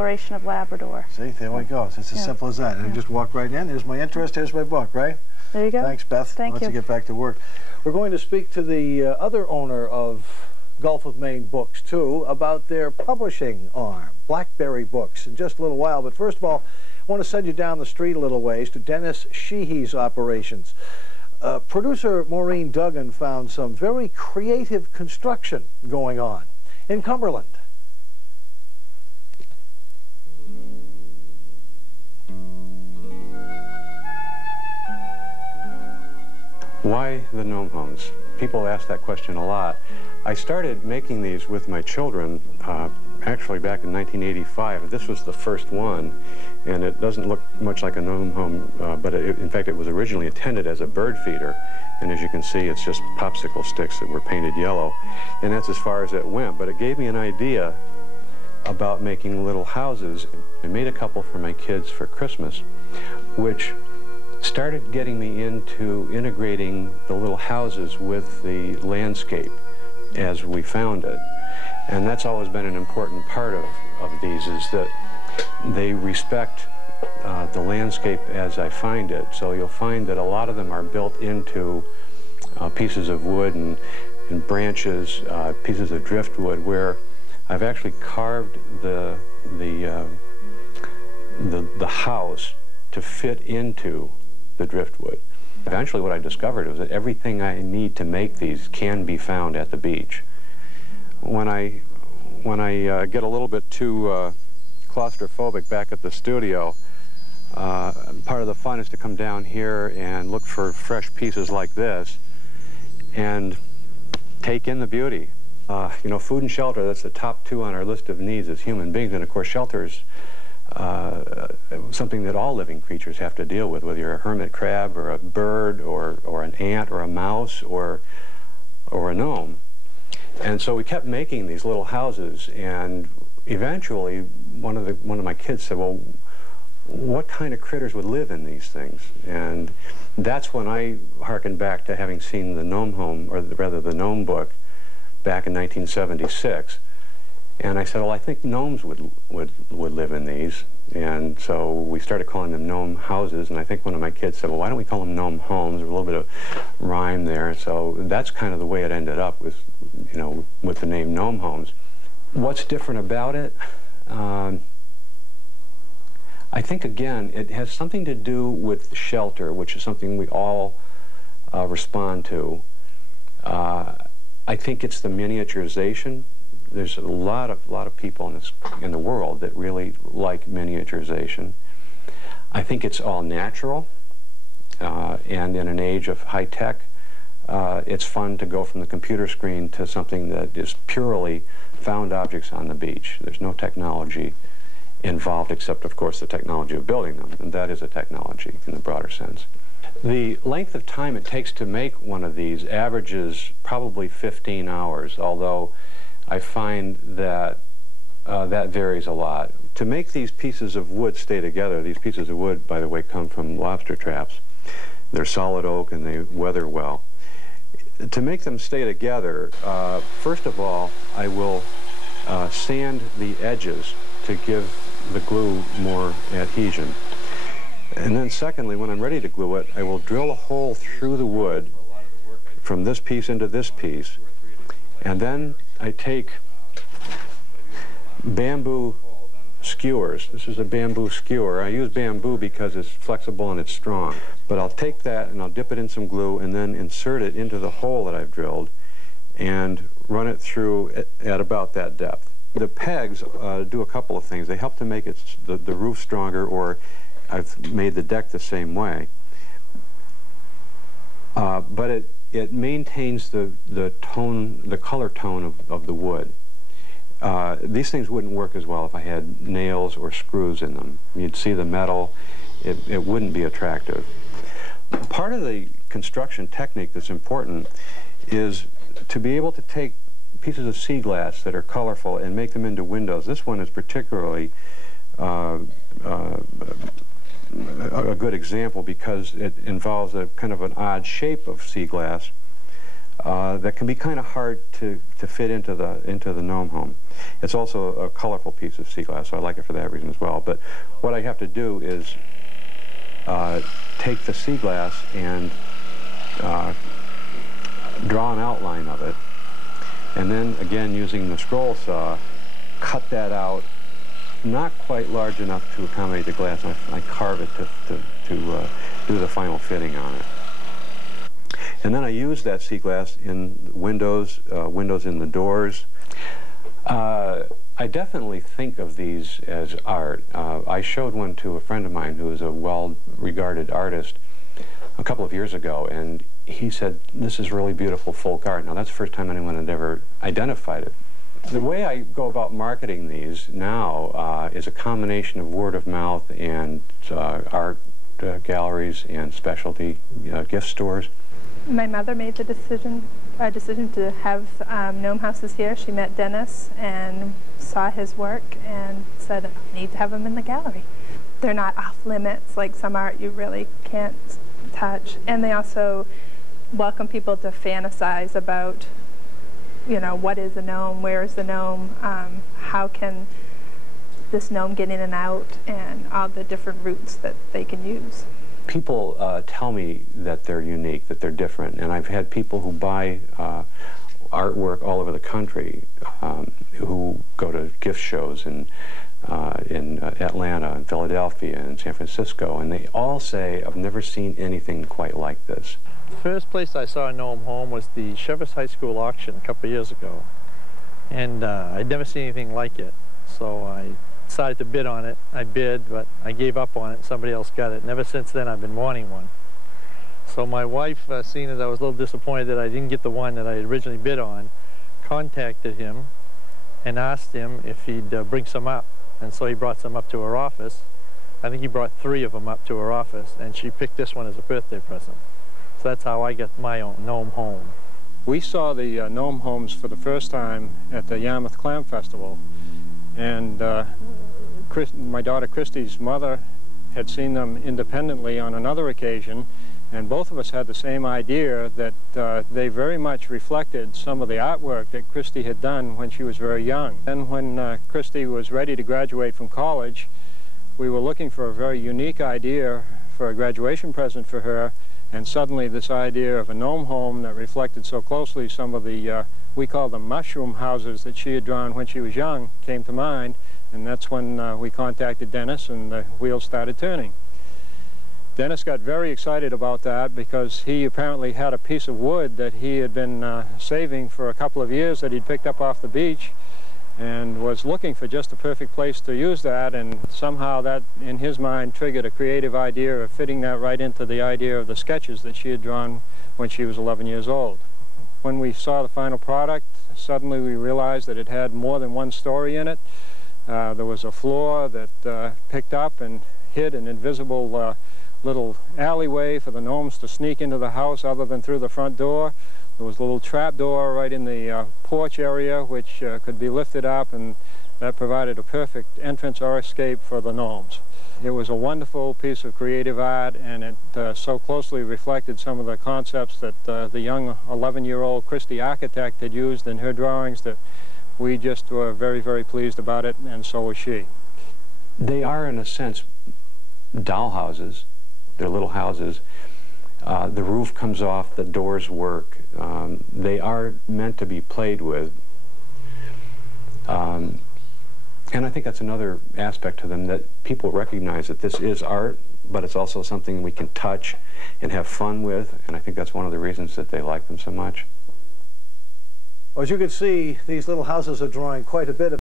exploration of Labrador. See, there we go. It's as simple as that. And just walk right in. Here's my interest, here's my book, right? There you go. Thanks, Beth. Thank you. Let's get back to work. We're going to speak to the other owner of Gulf of Maine Books, too, about their publishing arm, Blackberry Books, in just a little while. But first of all, I want to send you down the street a little ways to Dennis Sheehy's operations. Producer Maureen Duggan found some very creative construction going on in Cumberland. Why the gnome homes? People ask that question a lot. I started making these with my children actually back in 1985. This was the first one, and it doesn't look much like a gnome home, but in fact it was originally intended as a bird feeder. And as you can see, it's just popsicle sticks that were painted yellow. And that's as far as it went, but it gave me an idea about making little houses. I made a couple for my kids for Christmas, which started getting me into integrating the little houses with the landscape as we found it. And that's always been an important part of these, is that they respect the landscape as I find it. So you'll find that a lot of them are built into pieces of wood and branches, pieces of driftwood, where I've actually carved the house to fit into the driftwood. Eventually what I discovered was that everything I need to make these can be found at the beach. When I get a little bit too claustrophobic back at the studio, part of the fun is to come down here and look for fresh pieces like this and take in the beauty. You know, food and shelter, that's the top two on our list of needs as human beings, and of course shelter's something that all living creatures have to deal with, whether you're a hermit crab or a bird or an ant or a mouse or a gnome. And so we kept making these little houses, and eventually one of my kids said, well, what kind of critters would live in these things? And that's when I harkened back to having seen the Gnome Home, or rather the Gnome book, back in 1976. And I said, well, I think gnomes would live in these. And so we started calling them gnome houses, and I think one of my kids said, well, why don't we call them gnome homes? There's a little bit of rhyme there. So that's kind of the way it ended up with, you know, with the name gnome homes. What's different about it? I think, again, it has something to do with shelter, which is something we all respond to. I think it's the miniaturization. There's a lot of people in the world that really like miniaturization. I think it's all natural, and in an age of high tech, it's fun to go from the computer screen to something that is purely found objects on the beach. There's no technology involved except, of course, the technology of building them, and that is a technology in the broader sense. The length of time it takes to make one of these averages probably 15 hours, although I find that that varies a lot. To make these pieces of wood stay together, these pieces of wood, by the way, come from lobster traps. They're solid oak and they weather well. To make them stay together, first of all, I will sand the edges to give the glue more adhesion. And then secondly, when I'm ready to glue it, I will drill a hole through the wood from this piece into this piece, and then I take bamboo skewers. This is a bamboo skewer. I use bamboo because it's flexible and it's strong. But I'll take that and I'll dip it in some glue and then insert it into the hole that I've drilled and run it through at about that depth. The pegs do a couple of things. They help to make the roof stronger, or I've made the deck the same way. But it maintains the color tone of the wood. These things wouldn't work as well if I had nails or screws in them. You'd see the metal, it wouldn't be attractive. Part of the construction technique that's important is to be able to take pieces of sea glass that are colorful and make them into windows. This one is particularly a good example because it involves a kind of an odd shape of sea glass that can be kind of hard to fit into the gnome home. It's also a colorful piece of sea glass, so I like it for that reason as well. But what I have to do is take the sea glass and draw an outline of it, and then again using the scroll saw, cut that out, not quite large enough to accommodate the glass. I carve it to do the final fitting on it. And then I use that sea glass in windows, windows in the doors. I definitely think of these as art. I showed one to a friend of mine who is a well-regarded artist a couple of years ago, and he said, "This is really beautiful folk art." Now, that's the first time anyone had ever identified it. The way I go about marketing these now is a combination of word of mouth and art galleries and specialty gift stores. My mother made the decision to have gnome houses here. She met Dennis and saw his work and said, "I need to have them in the gallery." They're not off limits like some art you really can't touch. And they also welcome people to fantasize about, you know, what is a gnome, where is the gnome, how can this gnome get in and out, and all the different routes that they can use. People tell me that they're unique, that they're different, and I've had people who buy artwork all over the country who go to gift shows in Atlanta and Philadelphia and San Francisco, and they all say, "I've never seen anything quite like this." The first place I saw a gnome home was the Cheverus High School auction a couple of years ago, and I'd never seen anything like it, so I decided to bid on it. I bid, but I gave up on it. Somebody else got it, and ever since then I've been wanting one. So my wife, seeing as I was a little disappointed that I didn't get the one that I originally bid on, contacted him and asked him if he'd bring some up, and so he brought some up to her office. I think he brought 3 of them up to her office, and she picked this one as a birthday present. So that's how I got my own gnome home. We saw the gnome homes for the first time at the Yarmouth Clam Festival, and my daughter Christy's mother had seen them independently on another occasion, and both of us had the same idea that they very much reflected some of the artwork that Christy had done when she was very young. Then when Christy was ready to graduate from college, we were looking for a very unique idea for a graduation present for her, and suddenly this idea of a gnome home that reflected so closely some of the, we call them mushroom houses that she had drawn when she was young, came to mind, and that's when we contacted Dennis and the wheels started turning. Dennis got very excited about that because he apparently had a piece of wood that he had been saving for a couple of years that he'd picked up off the beach and was looking for just the perfect place to use that, and somehow that in his mind triggered a creative idea of fitting that right into the idea of the sketches that she had drawn when she was 11 years old. When we saw the final product, suddenly we realized that it had more than one story in it. There was a floor that picked up and hid an invisible little alleyway for the gnomes to sneak into the house other than through the front door. There was a little trap door right in the porch area which could be lifted up, and that provided a perfect entrance or escape for the gnomes. It was a wonderful piece of creative art, and it so closely reflected some of the concepts that the young 11-year-old Christy architect had used in her drawings that we just were very, very pleased about it, and so was she. They are, in a sense, doll houses. They're little houses. The roof comes off, the doors work. They are meant to be played with. And I think that's another aspect to them, that people recognize that this is art, but it's also something we can touch and have fun with, and I think that's one of the reasons that they like them so much. Well, as you can see, these little houses are drawing quite a bit of